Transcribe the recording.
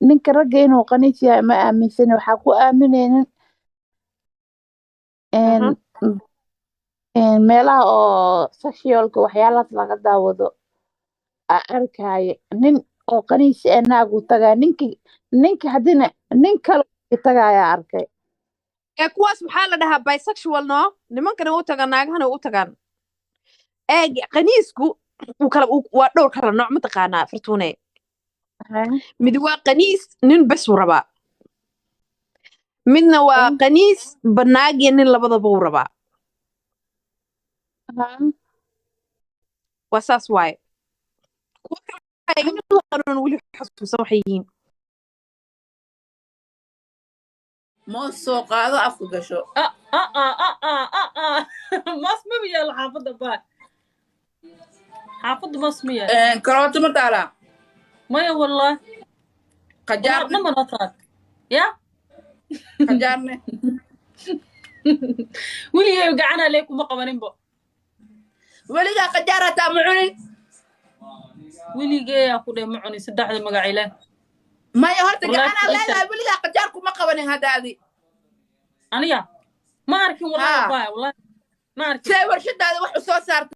ninka ragga inuu qaniis yahay ma aaminsani waxaa ku aaminaynin aha meelaha oo sexualka waxyaalahaas laga daawado arkaaye nin oo qaniis ee naagu tagaa ninki haddina nin kale tagaayaa arkay ee kuwaas maxaa la dhahaa bisexual no nimankana u tagaan naagahana u tagaan eeg qaniisku waa dhowr kala nooc mataqaanaa fartuune mid waa qaniis nin bes uu rabaa midna waa qaniis banaag iyo nin labadaba uu rabaa waa saas waaye weli xasuusan waxay yihiin ma soo qaado afku gasho ماس ما بيا الحافظة بقى حافظ ماس ميا كروت مطالع ميا والله قجارني لما نطلع يا قجارني ولي يوقعنا عليكم ما قوانين بو ولقى قجارة تامعوني ولي جاي أقول معوني سدح ذي مقاعيله ما يهرت والله أنا لا ولقى قجاركم ما قوانين هذا هذه أنا يا ما أعرف والله ها. باي والله ما أعرف سي ورشد هذا وحو صار